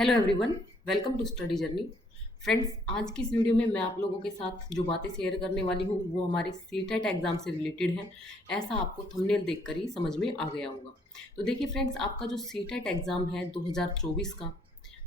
Hello everyone, welcome to study journey. Friends, आज की इस वीडियो में मैं आप लोगों के साथ जो बातें शेयर करने वाली हूँ वो हमारे सीटेट एग्जाम से रिलेटेड है। ऐसा आपको थंबनेल देखकर ही समझ में आ गया होगा। तो देखिए फ्रेंड्स, आपका जो सीटेट एग्जाम है 2024 का,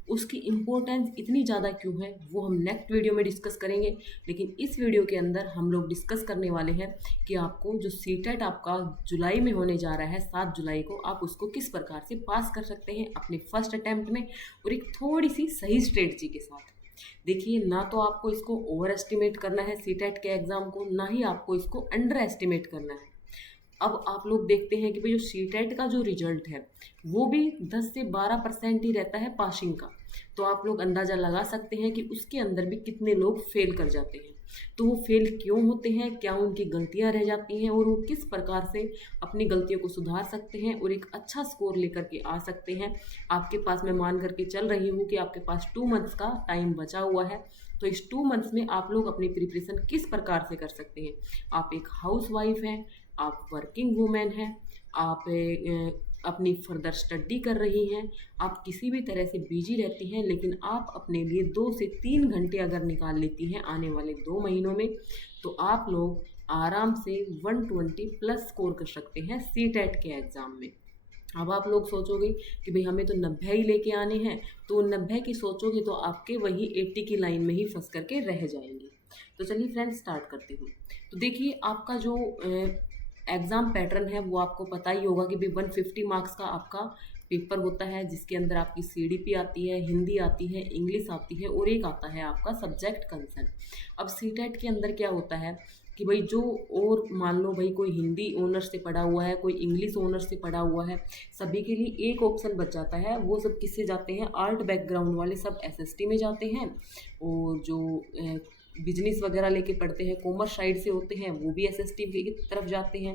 उसकी इम्पोर्टेंस इतनी ज़्यादा क्यों है वो हम नेक्स्ट वीडियो में डिस्कस करेंगे। लेकिन इस वीडियो के अंदर हम लोग डिस्कस करने वाले हैं कि आपको जो सीटेट आपका जुलाई में होने जा रहा है 7 जुलाई को, आप उसको किस प्रकार से पास कर सकते हैं अपने फर्स्ट अटैम्प्ट में, और एक थोड़ी सी सही स्ट्रेटजी के साथ। देखिए, ना तो आपको इसको ओवर एस्टिमेट करना है सीटेट के एग्ज़ाम को, ना ही आपको इसको अंडर एस्टिमेट करना है। अब आप लोग देखते हैं कि भाई जो सीटेट का जो रिजल्ट है वो भी 10 से 12% ही रहता है पासिंग का। तो आप लोग अंदाज़ा लगा सकते हैं कि उसके अंदर भी कितने लोग फेल कर जाते हैं। तो वो फेल क्यों होते हैं, क्या उनकी गलतियां रह जाती हैं, और वो किस प्रकार से अपनी गलतियों को सुधार सकते हैं और एक अच्छा स्कोर लेकर के आ सकते हैं। आपके पास, मैं मान करके चल रही हूँ कि आपके पास 2 मंथ्स का टाइम बचा हुआ है। तो इस 2 मंथ्स में आप लोग अपनी प्रिपरेशन किस प्रकार से कर सकते हैं। आप एक हाउस वाइफ हैं, आप वर्किंग वूमेन हैं, आप अपनी फर्दर स्टडी कर रही हैं, आप किसी भी तरह से बिजी रहती हैं, लेकिन आप अपने लिए 2 से 3 घंटे अगर निकाल लेती हैं आने वाले 2 महीनों में, तो आप लोग आराम से 120 प्लस स्कोर कर सकते हैं सीटेट के एग्ज़ाम में। अब आप लोग सोचोगे कि भाई हमें तो 90 ही लेके आने हैं, तो 90 की सोचोगे तो आपके वही 80 की लाइन में ही फंस करके रह जाएंगे। तो चलिए फ्रेंड्स, स्टार्ट करती हूँ। तो देखिए, आपका जो एग्ज़ाम पैटर्न है वो आपको पता ही होगा कि भाई 150 मार्क्स का आपका पेपर होता है, जिसके अंदर आपकी सीडीपी आती है, हिंदी आती है, इंग्लिश आती है, और एक आता है आपका सब्जेक्ट कंसर्न। अब सीटेट के अंदर क्या होता है कि भाई जो, और मान लो भाई कोई हिंदी ओनर से पढ़ा हुआ है, कोई इंग्लिश ओनर से पढ़ा हुआ है, सभी के लिए एक ऑप्शन बच जाता है। वो सब किससे जाते हैं, आर्ट बैकग्राउंड वाले सब एसएसटी में जाते हैं, और जो बिजनेस वगैरह लेके पढ़ते हैं, कॉमर्स साइड से होते हैं, वो भी एसएसटी की तरफ जाते हैं।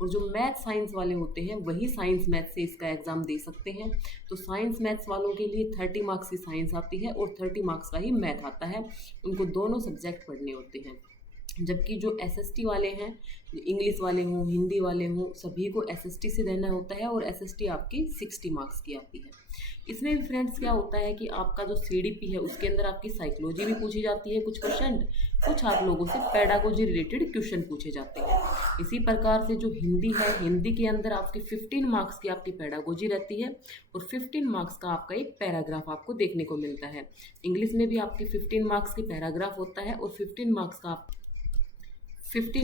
और जो मैथ साइंस वाले होते हैं वही साइंस मैथ से इसका एग्ज़ाम दे सकते हैं। तो साइंस मैथ्स वालों के लिए 30 मार्क्स की साइंस आती है और 30 मार्क्स का ही मैथ आता है। उनको दोनों सब्जेक्ट पढ़ने होते हैं। जबकि जो एसएसटी वाले हैं, इंग्लिश वाले हों, हिंदी वाले हों, सभी को एसएसटी से रहना होता है, और एसएसटी आपकी 60 मार्क्स की आती है। इसमें भी फ्रेंड्स क्या होता है कि आपका जो सीडीपी है उसके अंदर आपकी साइकोलॉजी भी पूछी जाती है कुछ क्वेश्चन, कुछ आप लोगों से पेडागोजी रिलेटेड क्वेश्चन पूछे जाते हैं। इसी प्रकार से जो हिंदी है, हिंदी के अंदर आपकी 15 मार्क्स की आपकी पेडागोजी रहती है, और 15 मार्क्स का आपका एक पैराग्राफ आपको देखने को मिलता है। इंग्लिश में भी आपकी 15 मार्क्स की पैराग्राफ होता है, और 15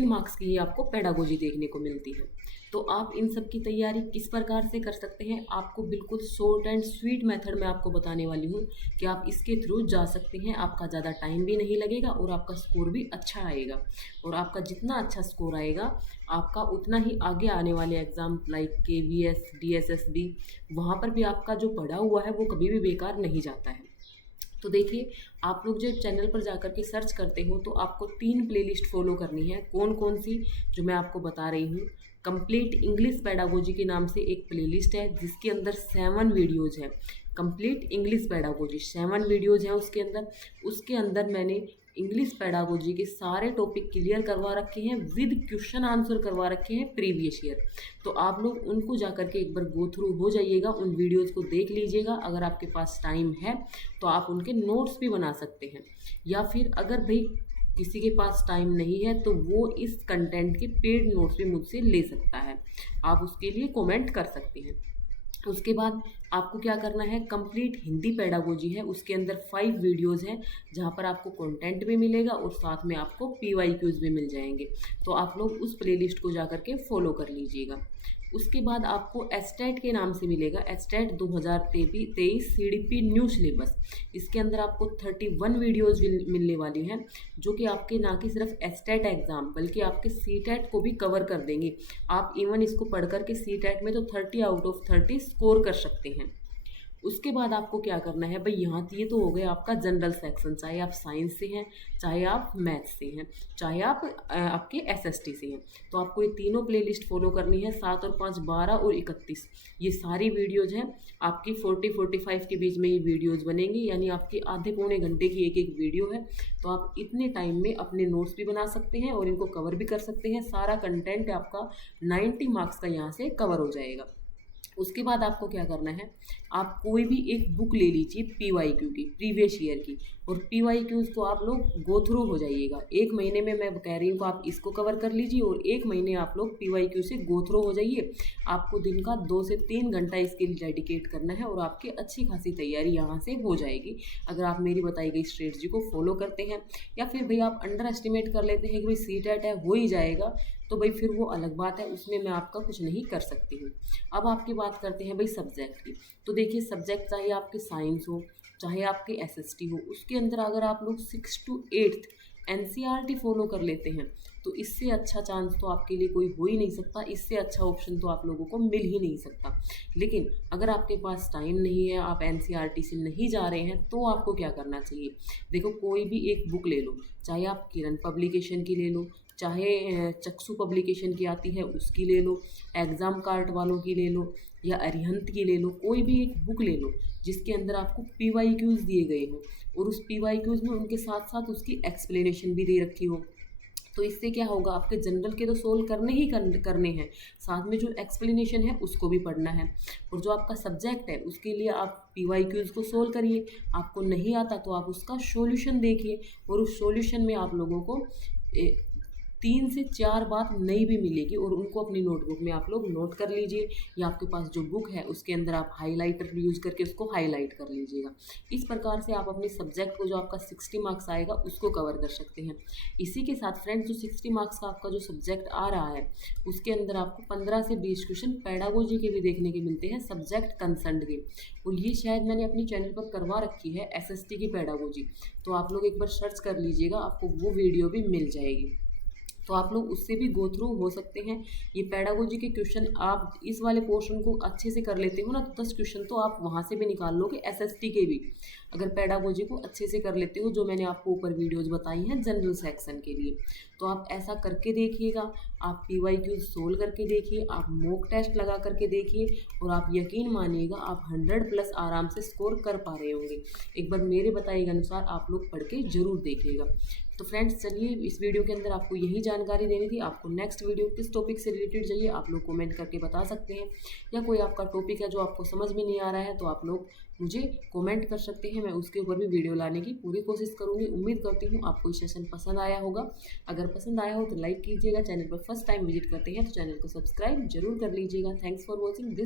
मार्क्स की ही आपको पेडागोजी देखने को मिलती है। तो आप इन सब की तैयारी किस प्रकार से कर सकते हैं, आपको बिल्कुल शॉर्ट एंड स्वीट मेथड में आपको बताने वाली हूँ कि आप इसके थ्रू जा सकते हैं। आपका ज़्यादा टाइम भी नहीं लगेगा और आपका स्कोर भी अच्छा आएगा। और आपका जितना अच्छा स्कोर आएगा, आपका उतना ही आगे आने वाले एग्ज़ाम लाइक केवीएस, डीएसएसबी, वहाँ पर भी आपका जो पढ़ा हुआ है वो कभी भी बेकार नहीं जाता है। तो देखिए, आप लोग जो चैनल पर जाकर के सर्च करते हो तो आपको 3 प्लेलिस्ट फॉलो करनी है। कौन कौन सी, जो मैं आपको बता रही हूँ। कंप्लीट इंग्लिश पेडागोजी के नाम से एक प्लेलिस्ट है जिसके अंदर 7 वीडियोज़ है। कंप्लीट इंग्लिश पेडागोजी 7 वीडियोज़ हैं उसके अंदर। उसके अंदर मैंने इंग्लिश पेडागोजी के सारे टॉपिक क्लियर करवा रखे हैं, विद क्वेश्चन आंसर करवा रखे हैं प्रीवियस ईयर। तो आप लोग उनको जाकर के एक बार गो थ्रू हो जाइएगा, उन वीडियोज़ को देख लीजिएगा। अगर आपके पास टाइम है तो आप उनके नोट्स भी बना सकते हैं, या फिर अगर भाई किसी के पास टाइम नहीं है तो वो इस कंटेंट के पेड नोट्स भी मुझसे ले सकता है। आप उसके लिए कमेंट कर सकते हैं। उसके बाद आपको क्या करना है, कंप्लीट हिंदी पेडागोजी है, उसके अंदर 5 वीडियोस हैं जहाँ पर आपको कंटेंट भी मिलेगा और साथ में आपको पीवाईक्यूज भी मिल जाएंगे। तो आप लोग उस प्लेलिस्ट को जाकर के फॉलो कर लीजिएगा। उसके बाद आपको एस्टेट के नाम से मिलेगा, एस्टेट 2023 सीडीपी न्यू सिलेबस। इसके अंदर आपको 31 वीडियोज़ मिलने वाली हैं, जो कि आपके ना कि सिर्फ एस्टेट एग्ज़ाम बल्कि आपके सीटेट को भी कवर कर देंगे। आप इवन इसको पढ़ कर के सीटेट में तो 30 आउट ऑफ 30 स्कोर कर सकते हैं। उसके बाद आपको क्या करना है भाई, यहाँ ये तो हो गया आपका जनरल सेक्शन, चाहे आप साइंस से हैं, चाहे आप मैथ्स से हैं, चाहे आप आपके एसएसटी से हैं। तो आपको ये तीनों प्लेलिस्ट फॉलो करनी है। 7 और 5 12 और 31 ये सारी वीडियोज़ हैं आपकी 40-45 के बीच में ये वीडियोज़ बनेंगी, यानी आपकी आधे पौने घंटे की एक एक वीडियो है। तो आप इतने टाइम में अपने नोट्स भी बना सकते हैं और इनको कवर भी कर सकते हैं। सारा कंटेंट आपका 90 मार्क्स का यहाँ से कवर हो जाएगा। उसके बाद आपको क्या करना है, आप कोई भी एक बुक ले लीजिए पीवाईक्यू की, प्रीवियस ईयर की, और पीवाईक्यूज़ को आप लोग गो थ्रू हो जाइएगा। एक महीने में मैं कह रही हूँ कि आप इसको कवर कर लीजिए और एक महीने आप लोग पीवाईक्यू से गो थ्रू हो जाइए। आपको दिन का 2 से 3 घंटा इसके लिए डेडिकेट करना है और आपकी अच्छी खासी तैयारी यहाँ से हो जाएगी, अगर आप मेरी बताई गई स्ट्रेटजी को फॉलो करते हैं। या फिर भाई आप अंडर एस्टिमेट कर लेते हैं कि भाई सीटेट है हो ही जाएगा, तो भाई फिर वो अलग बात है, उसमें मैं आपका कुछ नहीं कर सकती हूँ। अब आपकी बात करते हैं भाई सब्जेक्ट की। तो देखिए सब्जेक्ट चाहे आपके साइंस हो चाहे आपके एसएसटी हो, उसके अंदर अगर आप लोग 6 to 8 एनसीईआरटी फॉलो कर लेते हैं तो इससे अच्छा चांस तो आपके लिए कोई हो ही नहीं सकता, इससे अच्छा ऑप्शन तो आप लोगों को मिल ही नहीं सकता। लेकिन अगर आपके पास टाइम नहीं है, आप एनसीईआरटी से नहीं जा रहे हैं, तो आपको क्या करना चाहिए। देखो कोई भी एक बुक ले लो, चाहे आप किरण पब्लिकेशन की ले लो, चाहे चक्षु पब्लिकेशन की आती है उसकी ले लो, एग्ज़ाम कार्ट वालों की ले लो, या अरिहंत की ले लो, कोई भी एक बुक ले लो जिसके अंदर आपको पीवाईक्यूज़ दिए गए हो और उस पीवाईक्यूज़ में उनके साथ साथ उसकी एक्सप्लेनेशन भी दे रखी हो। तो इससे क्या होगा, आपके जनरल के तो सोल्व करने हैं, साथ में जो एक्सप्लेनेशन है उसको भी पढ़ना है। और जो आपका सब्जेक्ट है उसके लिए आप पीवाईक्यूज़ को सोल्व करिए, आपको नहीं आता तो आप उसका सॉल्यूशन देखिए, और उस सॉल्यूशन में आप लोगों को 3 से 4 बात नई भी मिलेगी और उनको अपनी नोटबुक में आप लोग नोट कर लीजिए, या आपके पास जो बुक है उसके अंदर आप हाइलाइटर यूज़ करके उसको हाईलाइट कर लीजिएगा। इस प्रकार से आप अपने सब्जेक्ट को जो आपका 60 मार्क्स आएगा उसको कवर कर सकते हैं। इसी के साथ फ्रेंड्स, जो 60 मार्क्स का आपका जो सब्जेक्ट आ रहा है उसके अंदर आपको 15 से 20 क्वेश्चन पेडागोजी के भी देखने के मिलते हैं, सब्जेक्ट कंसर्न के, और ये शायद मैंने अपनी चैनल पर करवा रखी है एसएसटी की पेडागोजी, तो आप लोग एक बार सर्च कर लीजिएगा, आपको वो वीडियो भी मिल जाएगी, तो आप लोग उससे भी गो थ्रू हो सकते हैं। ये पेडागोजी के क्वेश्चन आप इस वाले पोर्शन को अच्छे से कर लेते हो ना, तो 10 क्वेश्चन तो आप वहाँ से भी निकाल लोगे, एसएसटी के भी, अगर पेडागोजी को अच्छे से कर लेते हो, जो मैंने आपको ऊपर वीडियोज़ बताई हैं जनरल सेक्शन के लिए। तो आप ऐसा करके देखिएगा, आप पीवाईक्यू सोल्व करके देखिए, आप मॉक टेस्ट लगा करके देखिए, और आप यकीन मानिएगा आप 100+ आराम से स्कोर कर पा रहे होंगे। एक बार मेरे बताए गए अनुसार आप लोग पढ़ के ज़रूर देखिएगा। तो फ्रेंड्स चलिए, इस वीडियो के अंदर आपको यही जानकारी देनी थी। आपको नेक्स्ट वीडियो किस टॉपिक से रिलेटेड चाहिए आप लोग कमेंट करके बता सकते हैं, या कोई आपका टॉपिक है जो आपको समझ में नहीं आ रहा है तो आप लोग मुझे कमेंट कर सकते हैं, मैं उसके ऊपर भी वीडियो लाने की पूरी कोशिश करूँगी। उम्मीद करती हूँ आपको ये सेशन पसंद आया होगा। अगर पसंद आया हो तो लाइक कीजिएगा, चैनल पर फर्स्ट टाइम विजिट करते हैं तो चैनल को सब्सक्राइब जरूर कर लीजिएगा। Thanks for watching this.